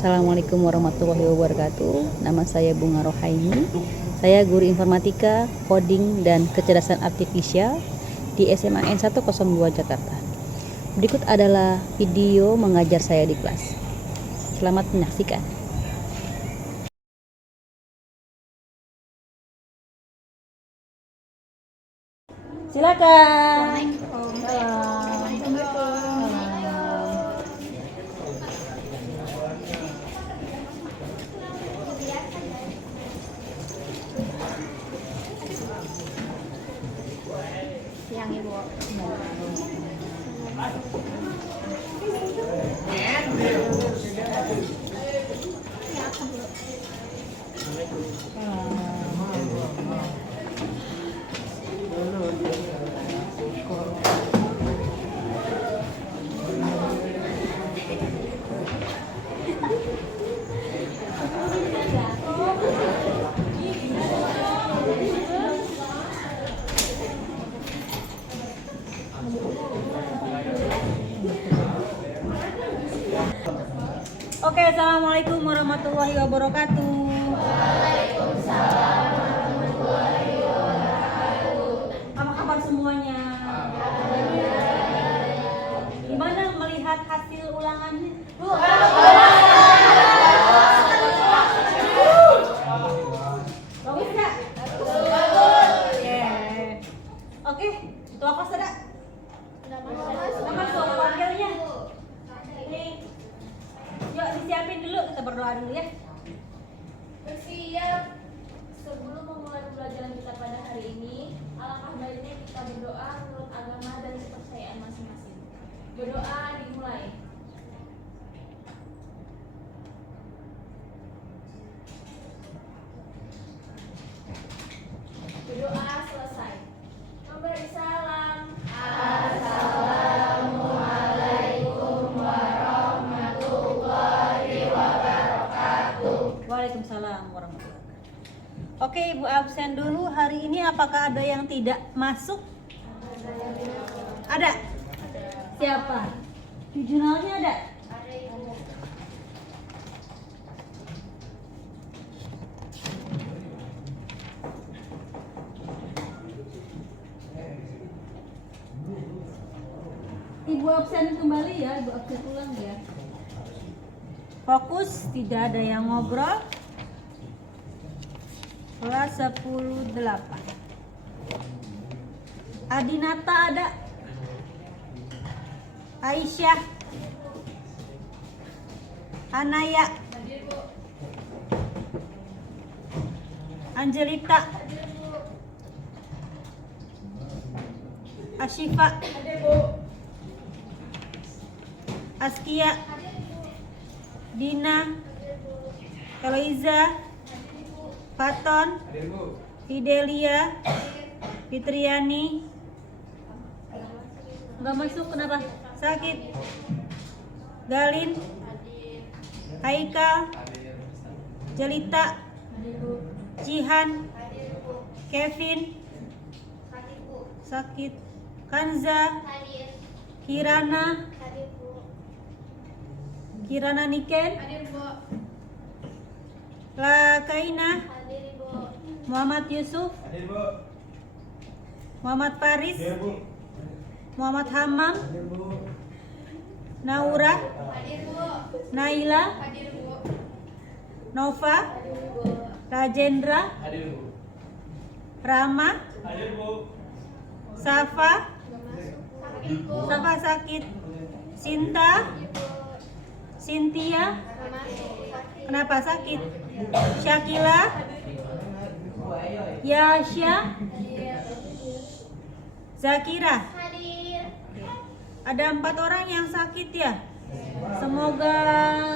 Assalamualaikum warahmatullahi wabarakatuh. Nama saya Bunga Rohaini. Saya guru informatika, coding, dan kecerdasan artifisial di SMA N 102 Jakarta. Berikut adalah video mengajar saya di kelas. Selamat menyaksikan. Silakan. Siang Ibu. Oke, assalamualaikum warahmatullahi wabarakatuh. Waalaikumsalam warahmatullahi wabarakatuh. Apa kabar semuanya? Gimana melihat hasil ulangannya? Bagus nggak? Oke, ketua kelas ada? Udah masuk wakilnya? Nih. Yuk disiapin dulu, kita berdoa dulu ya. Bersiap. Sebelum memulai pembelajaran kita pada hari ini, alangkah baiknya kita berdoa menurut agama dan kepercayaan masing-masing. Berdoa dimulai. Berdoa selesai. Memberi salam. Assalamualaikum warahmatullahi wabarakatuh. Waalaikumsalam warahmatullahi wabarakatuh. Oke, Ibu absen dulu. Hari ini apakah ada yang tidak masuk? Ada? Siapa? Di jurnalnya ada? Ibu absen kembali ya, Ibu absen ulang ya. Fokus, tidak ada yang ngobrol. Kelas 10-8. Adinata ada? Aisyah? Anaya? Angelita? Asyifa? Askia? Dina? Eloiza? Faton? Fidelia? Fitriani? Enggak masuk, kenapa? Sakit? Galin? Haikal? Jelita? Jihan? Kevin? Sakit? Kanza? Kirana? Kirana Niken? Lakaina? Muhammad Yusuf? Muhammad Faris? Muhammad Hamam? Naura? Naila? Nova? Rajendra? Rama? Safa? Safa sakit? Sinta? Cynthia? Kenapa sakit? Syakila? Yasya? Zakira? Ada 4 orang yang sakit ya. Semoga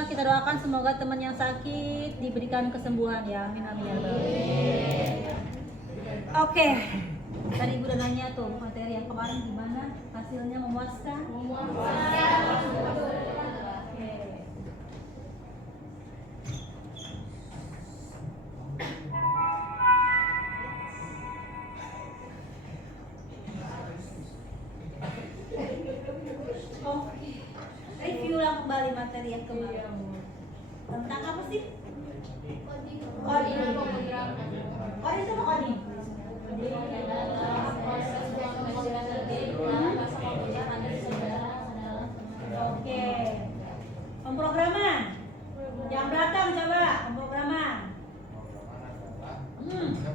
kita doakan semoga teman yang sakit diberikan kesembuhan ya. Amin amin ya Allah. Oke. Tadi Ibu udah nanya tuh materi yang kemarin gimana? Hasilnya memuaskan? Oke. Review ulang kembali materi yang kemarin. Tentang apa sih? Coding. Coding. Program. Coding itu apa coding? Coding adalah proses pemrograman data bahasa komputer agar sederhana dalam Oke. Pemrograman. Yang belakang coba pemrograman.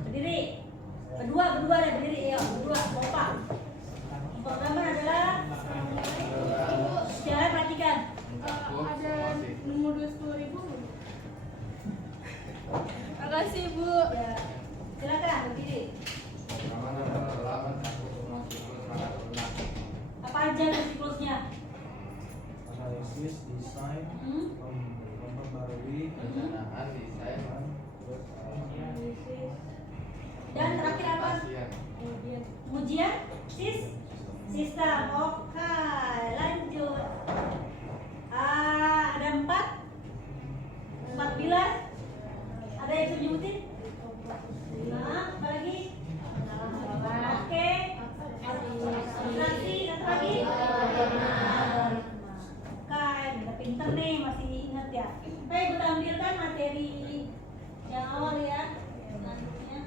Berdiri. Berdua deh berdiri ya. Berdua kompak. Pemrograman adalah jalan perhatikan. ada nomor 20.000. Makasih Bu. Ya. Silakan berdiri. Apa aja siklusnya? Analisis, desain, memperbarui, perencanaan, desain, terus Dan terakhir apa? Ujian? Sistem. Oke, lanjut. Ada empat pilar. Ada yang bisa nyebutin? Nah, apa lagi? Oke. Abstraksi, satu lagi. Kan, udah pinter nih, masih ingat ya. Baik, kita tampilkan materi yang awal ya. Selanjutnya.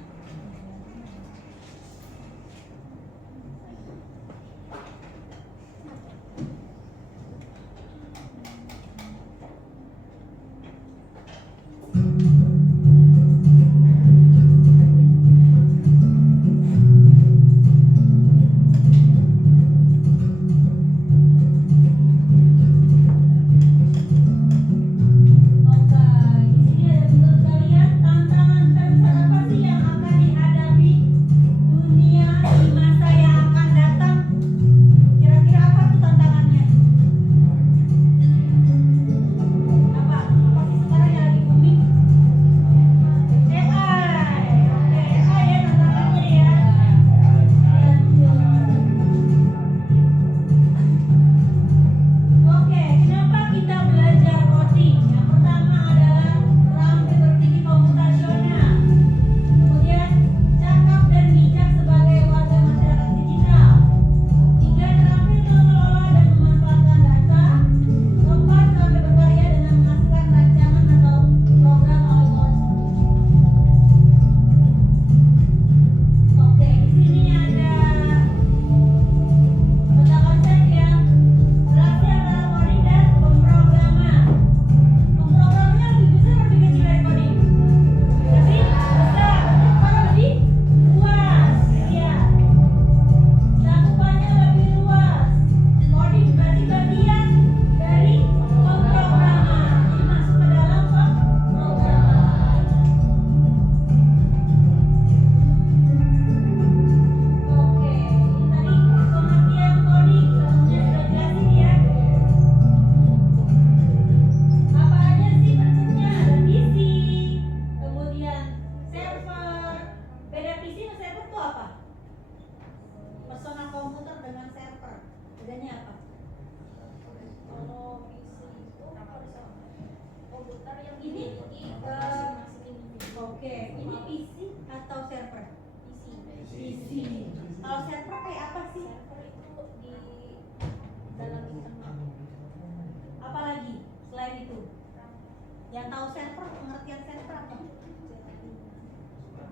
Yang tahu server, pengertian server apa?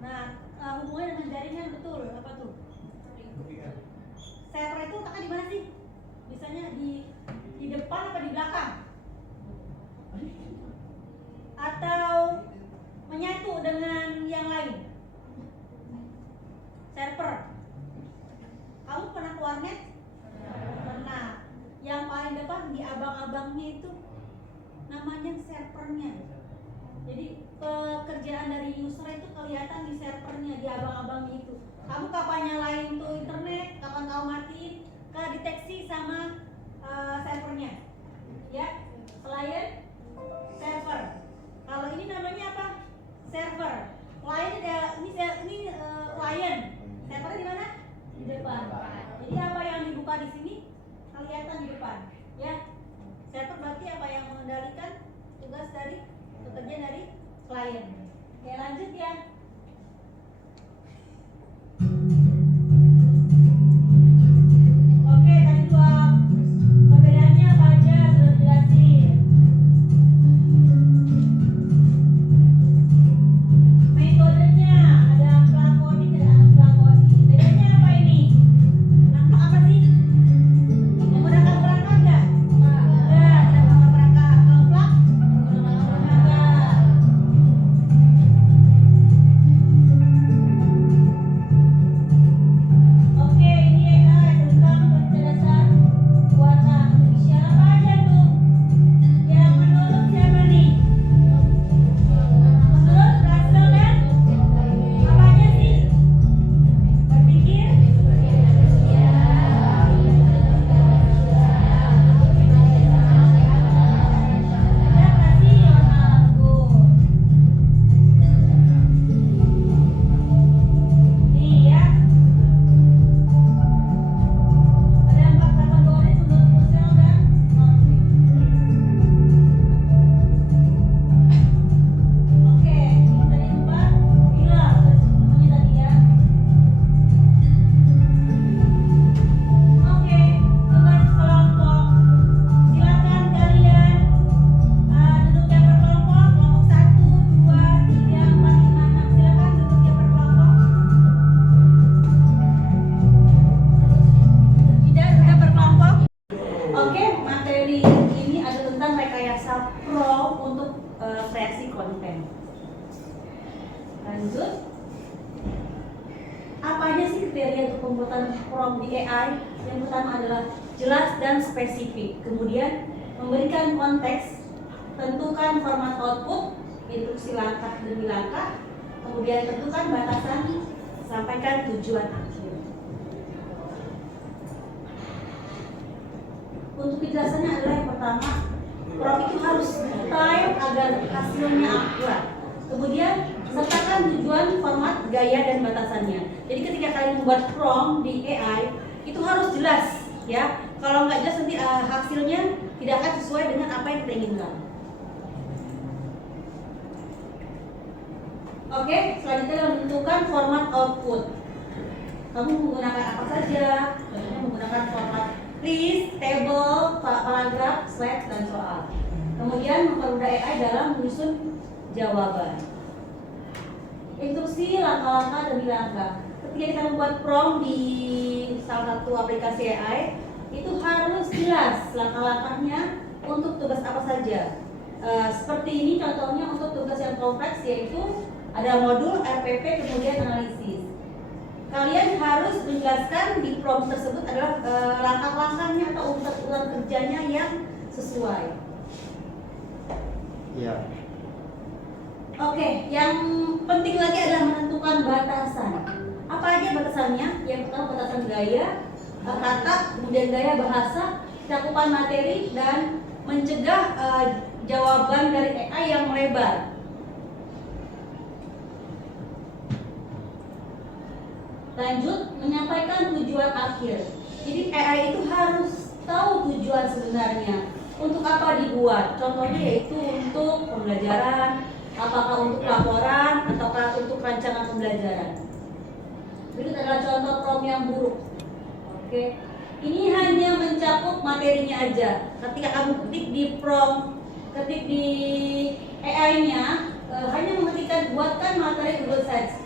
Nah, hubungannya dengan jaringan betul apa tuh? Server itu letaknya di mana sih? Biasanya di depan apa di belakang? Atau menyatu dengan yang lain? Server. Kamu pernah ke warnet? Pernah. Yang paling depan di abang-abangnya itu namanya servernya. Jadi pekerjaan dari user itu kelihatan di servernya, di abang-abangnya itu. Kamu kapan nyalain tuh internet, kapan kamu matiin, kedeteksi sama servernya. Ya, client, server. Kalau ini namanya apa? Server. Client ini client. Servernya di mana? Di depan. Jadi apa yang dibuka di sini kelihatan di depan. Ya. Server berarti apa yang mengendalikan tugas dari pekerja dari klien. Oke, lanjut ya. Oke, tadi dua perbedaannya apa aja sudah dijelasin. input from di AI yang pertama adalah jelas dan spesifik. Kemudian memberikan konteks, tentukan format output, instruksi langkah demi langkah. Kemudian tentukan batasan, sampaikan tujuan akhir. Untuk kejelasannya adalah yang pertama, prompt itu harus detail agar hasilnya akurat. Kemudian sertakan tujuan, format, gaya, dan batasannya. Jadi ketika kalian membuat prompt di AI itu harus jelas, ya. Kalau nggak jelas nanti hasilnya tidak akan sesuai dengan apa yang kita inginkan. Oke, selanjutnya menentukan format output. Kamu menggunakan apa saja? Contohnya menggunakan format list, table, paragraf, slide, dan soal. Kemudian mempermudah AI dalam menyusun jawaban. Instruksi langkah-langkah demi langkah. Ketika kita membuat prompt di salah satu aplikasi AI, itu harus jelas langkah-langkahnya untuk tugas apa saja. Seperti ini contohnya untuk tugas yang kompleks, yaitu ada modul, RPP, kemudian analisis. Kalian harus menjelaskan di prompt tersebut adalah langkah-langkahnya atau urutan kerjanya yang sesuai. Iya. Oke, yang penting lagi adalah menentukan batasan. Apa aja batasannya? Yang pertama batasan gaya, kata, kemudian gaya bahasa, cakupan materi, dan mencegah jawaban dari AI yang melebar. Lanjut, menyampaikan tujuan akhir. Jadi AI itu harus tahu tujuan sebenarnya. Untuk apa dibuat? Contohnya yaitu untuk pembelajaran, apakah untuk laporan, ataukah untuk rancangan pembelajaran. Berikut adalah contoh prompt yang buruk. Oke, ini hanya mencakup materinya aja. Ketika kamu ketik di prompt, ketik di AI-nya, hanya mengetikkan buatkan materi Google Sites.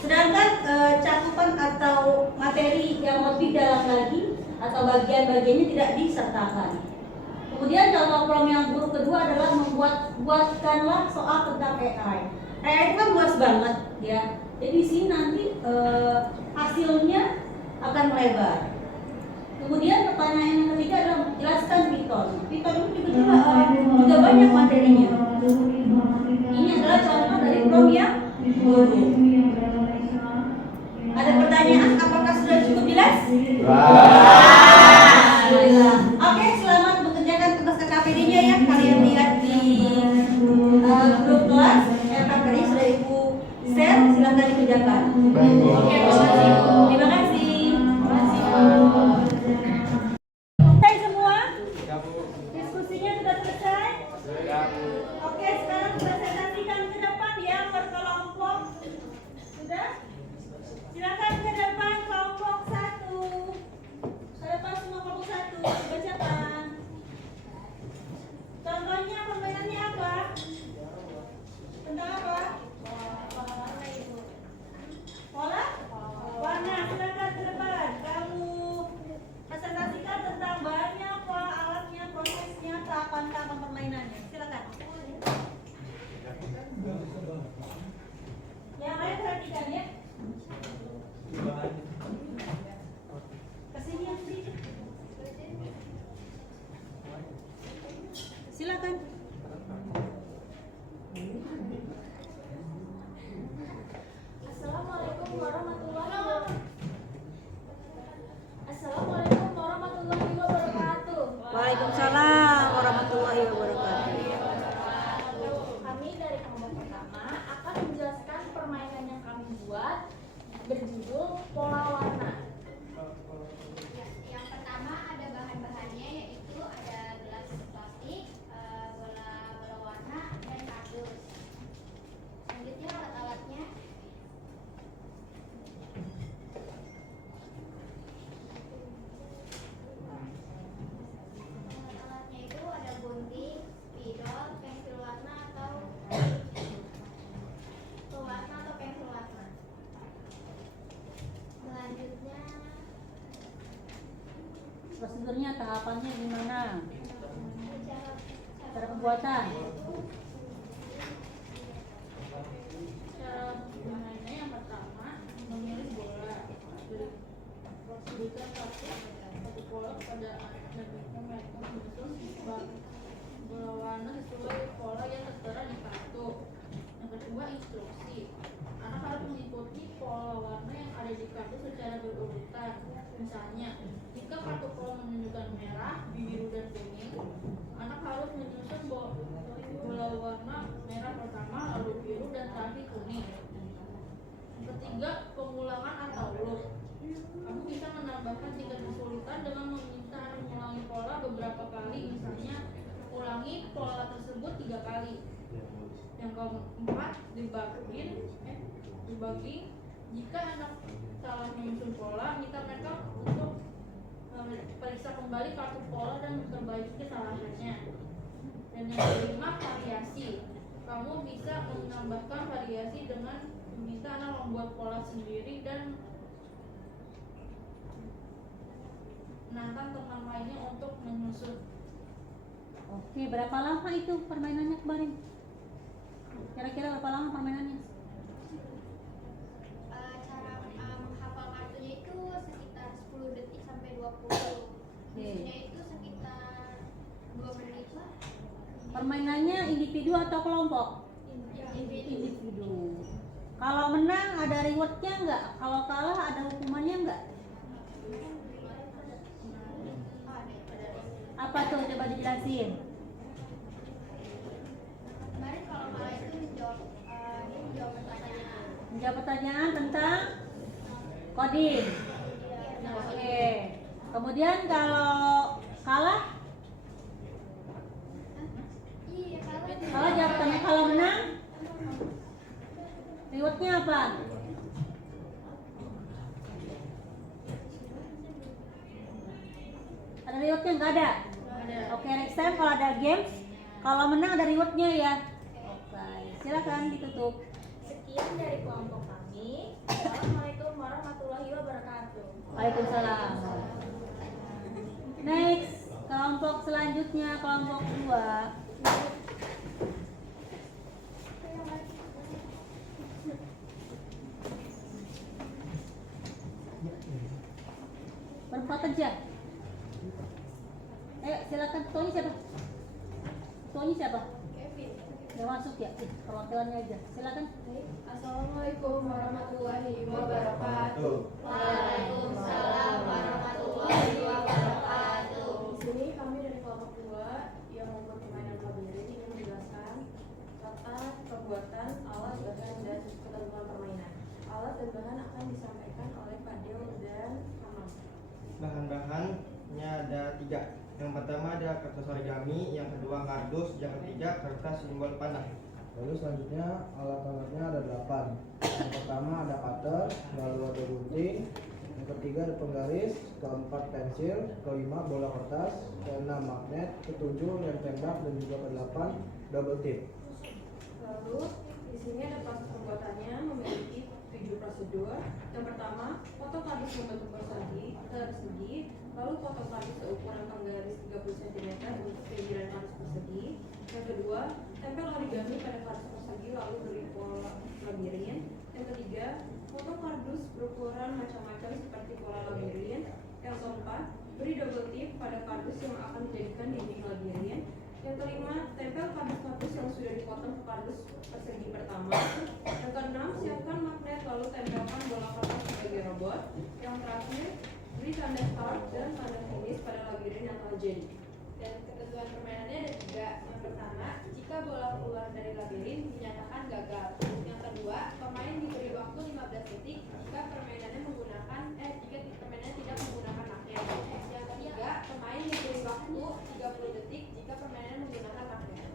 Sedangkan cakupan atau materi yang lebih dalam lagi atau bagian-bagiannya tidak disertakan. Kemudian contoh prompt yang buruk kedua adalah buatkanlah soal tentang AI. AI itu kan luas banget, ya. Jadi di sini nanti hasilnya akan melebar. Kemudian pertanyaan yang ketiga adalah jelaskan Python. Python itu juga banyak materinya. Ini adalah contoh dari prompt yang buruk. Ada pertanyaan? Apakah sudah cukup jelas? Alhamdulillah. Oke, selamat mengerjakan tugas KKPD-nya ya. Kalian lihat di grup kelas. Tadi sudah Ibu share, silakan dikerjakan. Oke, terima kasih. Selesai semua? Diskusinya sudah selesai? Oke, sekarang presentasikan ke depan ya, berkelompok. Sudah? Silakan ke depan kelompok 1. Ke depan semua kelompok 1. Bacakan. Contohnya permainannya apa? Tentang apa? Pola? Warna. Silakan ke depan. Kamu presentasikan tentang bahannya apa, alatnya, prosesnya, tahapan-tahapan permainannya. Silakan. Yang lain perhatikan ya. Kesini yang sedikit. Silakan. Assalamualaikum warahmatullahi wabarakatuh. Assalamualaikum warahmatullahi wabarakatuh. Waalaikumsalam warahmatullahi wabarakatuh. Kami dari kelompok pertama akan menjelaskan permainan yang kami buat berjudul Pola Warna. Yang pertama ada bahan-bahannya, yaitu ada gelas plastik, bola warna, dan kardus. Selanjutnya alat-alatnya. Alat-alatnya itu ada gunting, spidol, pensil warna atau pensil warna. Selanjutnya Prosedurnya, tahapannya gimana? Cara pembuatan. Cara bermainnya yang pertama memilih bola. berikan satu pola kepada anak dan mereka menyusun bola warna sesuai pola yang tertera di kartu. Yang kedua, instruksi. Anak harus mengikuti pola warna yang ada di kartu secara berurutan. Misalnya, jika kartu pola menunjukkan merah, biru, dan kuning, anak harus menyusun bola warna merah pertama, lalu biru, dan terakhir kuning. Yang ketiga, pengulangan atau loop. Kamu bisa menambahkan tingkat kesulitan dengan meminta anak mengulangi pola beberapa kali. Misalnya, ulangi pola tersebut 3 kali. Yang keempat, dibagi. Jika anak salah menyusun pola, minta mereka untuk periksa kembali kartu pola dan memperbaiki kesalahannya. Dan yang kelima, variasi. Kamu bisa menambahkan variasi dengan meminta anak membuat pola sendiri dan menantang teman lainnya untuk menyusun. Oke, berapa lama itu permainannya kemarin? Kira-kira berapa lama permainannya? Cara menghafal kartunya itu sekitar 10 detik sampai 20. Biasanya itu sekitar 2 menit lah. Permainannya individu atau kelompok? Individu. Kalau menang ada rewardnya nggak? Kalau kalah ada hukumannya nggak? Apa tuh? Coba dijelasin. Kemarin kalau malah itu menjawab pertanyaan. Menjawab pertanyaan tentang coding. Oke. Kemudian kalau kalah? Iya, Kalau jawab pertanyaan, kalau menang? Rewardnya apa? Ada rewardnya nggak ada? Oke, next time kalau ada games, kalau menang ada rewardnya ya. Oke, silakan ditutup. Sekian dari kelompok kami. Assalamualaikum warahmatullahi wabarakatuh. Waalaikumsalam. Next, kelompok selanjutnya, kelompok 2. Berempat aja. Silakan, ketuanya siapa? Ketuanya siapa? Kevin. Yang masuk ya, perwakilannya aja. Silakan. Assalamualaikum warahmatullahi wabarakatuh. Waalaikumsalam warahmatullahi wabarakatuh. Di sini kami dari kelompok 2 yang membuat permainan labirin ingin menjelaskan tata pembuatan alat, bahan, dan ketentuan permainan. Alat dan bahan akan disampaikan oleh Fadil dan Hamam. Bahan-bahannya ada 3. Yang pertama ada kertas origami, yang kedua kardus, yang ketiga kertas simbol panah. Lalu selanjutnya alat-alatnya ada 8. Yang pertama ada cutter, lalu ada gunting, yang ketiga ada penggaris, keempat pensil, kelima bola kertas, keenam magnet, ketujuh lem tembak, dan juga kedelapan double tip. Lalu di sini ada proses pembuatannya memiliki 7 prosedur. Yang pertama, potong kardus membentuk persegi, lalu potong kardus seukuran penggaris 30 cm untuk pinggiran kardus persegi. Yang kedua, tempel origami pada kardus persegi lalu beri pola labirin. Yang ketiga, potong kardus berukuran macam-macam seperti pola labirin. Yang keempat, beri double tip pada kardus yang akan dijadikan dinding labirin. Yang kelima, tempel kardus-kardus yang sudah dipotong ke kardus persegi pertama. Yang keenam, siapkan magnet lalu tempelkan bola kertas sebagai robot. Yang terakhir, beri tanda start dan tanda finish pada labirin yang telah jadi. Dan ketentuan permainannya ada 3. Yang pertama, jika bola keluar dari labirin dinyatakan gagal. Yang kedua, pemain diberi waktu 15 detik jika permainannya tidak menggunakan magnet. Yang ketiga, pemain diberi waktu 30 detik jika permainannya menggunakan magnet.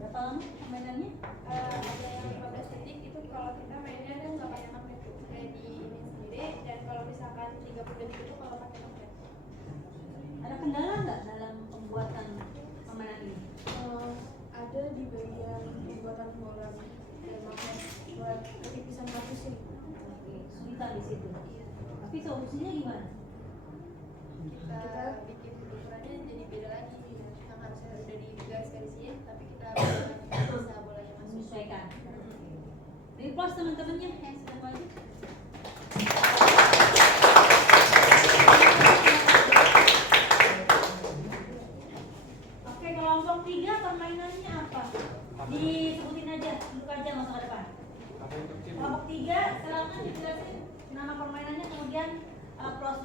Berapa lama permainannya? Ada yang 15 detik itu kalau kita mainnya dan nggak pakai magnet tuh, kayak di ini sendiri. Dan kalau misalkan 30 detik itu kalau pakai magnet. Ada kendala nggak dalam pembuatan permainan ini? Ada di bagian pembuatan bola dan magnet buat ketipisan kardus ini. Oke, kesulitan di situ. Tapi solusinya gimana? Kita bikin ukurannya jadi beda lagi. Yang harusnya udah di garis-garisnya, tapi kita bisa bolanya masuk. Menyesuaikan. Di plus teman-temannya yang sedang maju.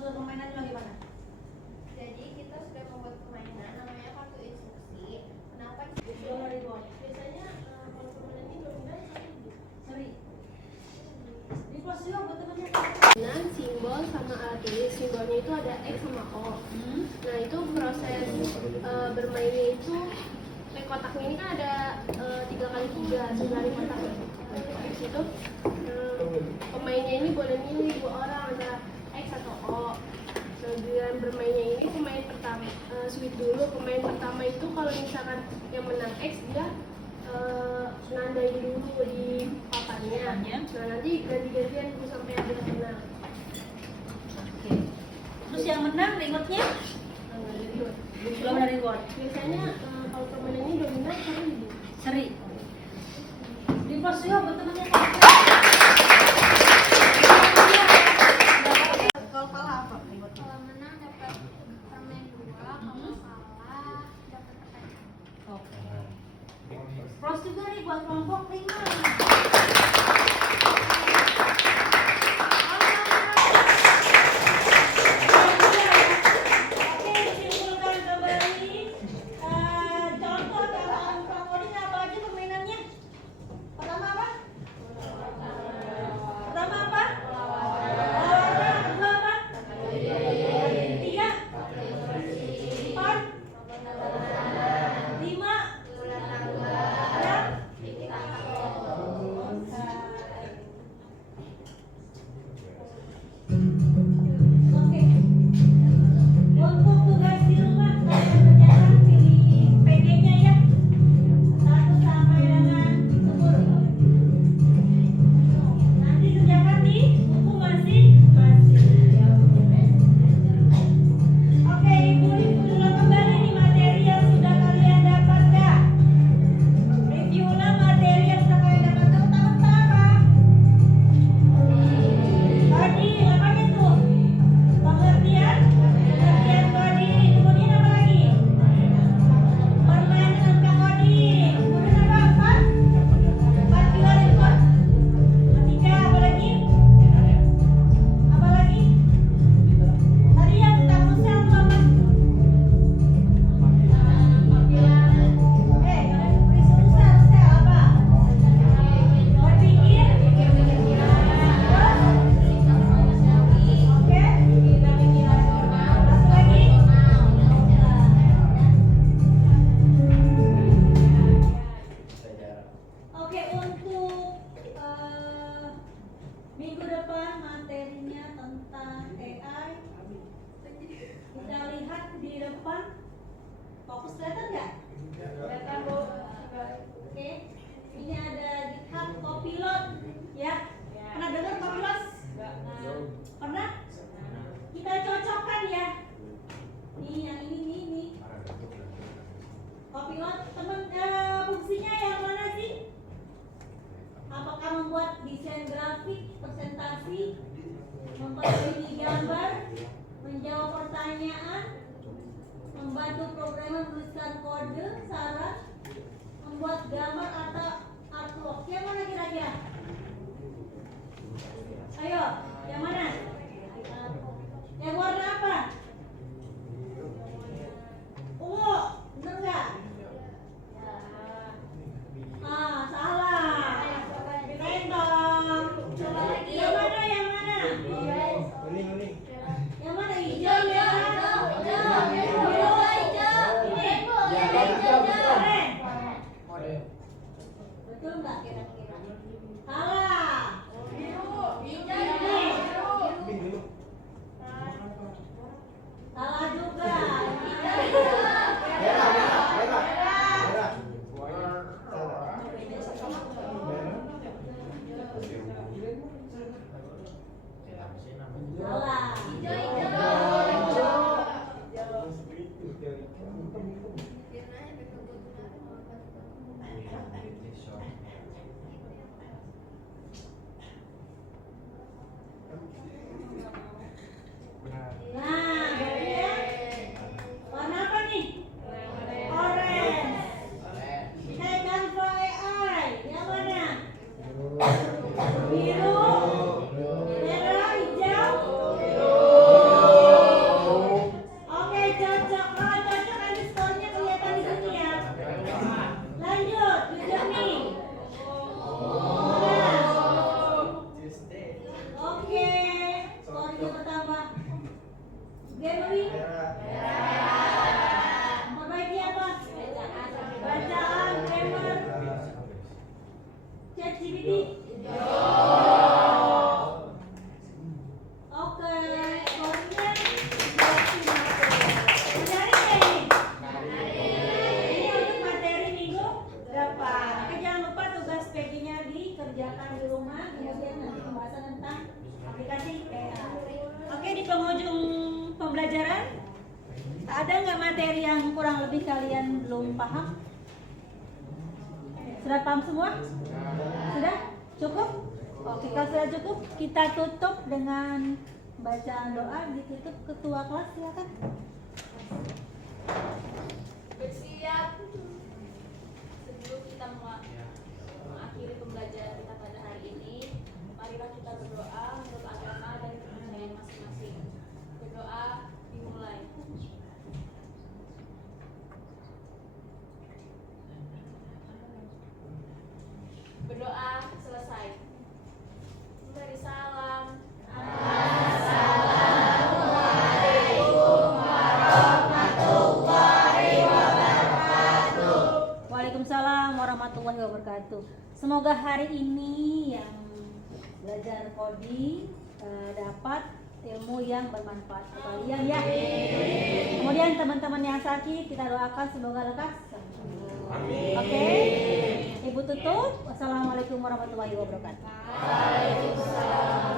prosedur permainannya bagaimana? Jadi kita sudah membuat permainan namanya kartu instruksi. Kenapa? Coba Ridwan. Biasanya kalau permainan ini dominan Seri. Di prosedur buat temennya. dengan simbol sama alat tulis. Simbolnya itu ada X sama O. Nah itu proses bermainnya itu kotaknya ini kan ada 3x3 9 kotak. Di situ pemainnya ini boleh milih 2 orang antara X atau O. Nah dengan bermainnya ini pemain pertama switch dulu. Pemain pertama itu kalau misalkan yang menang X dia nandain dulu di papannya. Nah nanti ganti-gantian dulu sampai ada yang menang. Oke. Terus yang menang rewardnya? Belum ada reward. Biasanya kalau permainan ini dominan seri. Seri. Di prosedur buat temennya. Kalau kalah apa rewardnya? Kalau menang dapat permen 2, kalau kalah dapat permen. Oke. Prosedur nih buat kelompok 5. Oke, disimpulkan kembali. Contoh dalam coding apa aja permainannya? Pertama apa? Pertama apa? Lawan. Kedua apa? Tiga. 4. 5. 6. Oke. Untuk tugas di rumah kalian kerjakan pilih PD-nya ya. 1 sampai dengan 10. Nanti kerjakan di buku masing-masing. Oke, Ibu ulang kembali nih materi yang sudah kalian dapatkan. Review ulang materi yang sudah kalian dapatkan. Pertama-tama tadi apanya tuh? Pengertian coding. Kemudian apa lagi? Permainan tentang coding. Kemudian apa? 4 QR code. Ketiga apa lagi? Apa lagi? Tadi yang tentang sel itu apa? Sel apa? Berpikir. Oke. Satu lagi. Oke, untuk minggu depan materinya tentang AI. Kita lihat di depan. Fokus kelihatan nggak? Kelihatan, Bu. Oke. Ini ada GitHub Copilot, ya. Pernah dengar Copilot? Pernah? Kita cocokkan ya. Nih yang ini. Copilot teman fungsinya yang mana sih? Apakah membuat desain grafik, presentasi, memperbaiki gambar, menjawab pertanyaan, membantu programmer menuliskan kode, syarat, membuat gambar atau artwork? Yang mana kira-kira? Ayo, yang mana? Yang warna apa? Ungu, bener nggak? Salah. Mentong. Coba lagi. Yang mana? Yang mana? Uling. Yang mana? Hijau, merah. Oren. Betul nggak kira-kira? Salah. Biru. Ada nggak materi yang kurang lebih kalian belum paham? Sudah paham semua? Sudah? Cukup? Oke, kalau sudah cukup, kita tutup dengan bacaan doa. Ditutup ketua kelas, silakan. Bersiap. Sebelum kita mengakhiri pembelajaran kita pada hari ini, marilah kita berdoa menurut agama dan kepercayaan masing-masing. Berdoa dimulai. Berdoa selesai. Beri salam. Waalaikumsalam warahmatullahi wabarakatuh. Semoga hari ini yang belajar coding dapat ilmu yang bermanfaat untuk kalian ya. Kemudian teman-teman yang sakit kita doakan semoga lekas. Amin. Oke. Ibu tutup. Wassalamualaikum warahmatullahi wabarakatuh. Waalaikumsalam.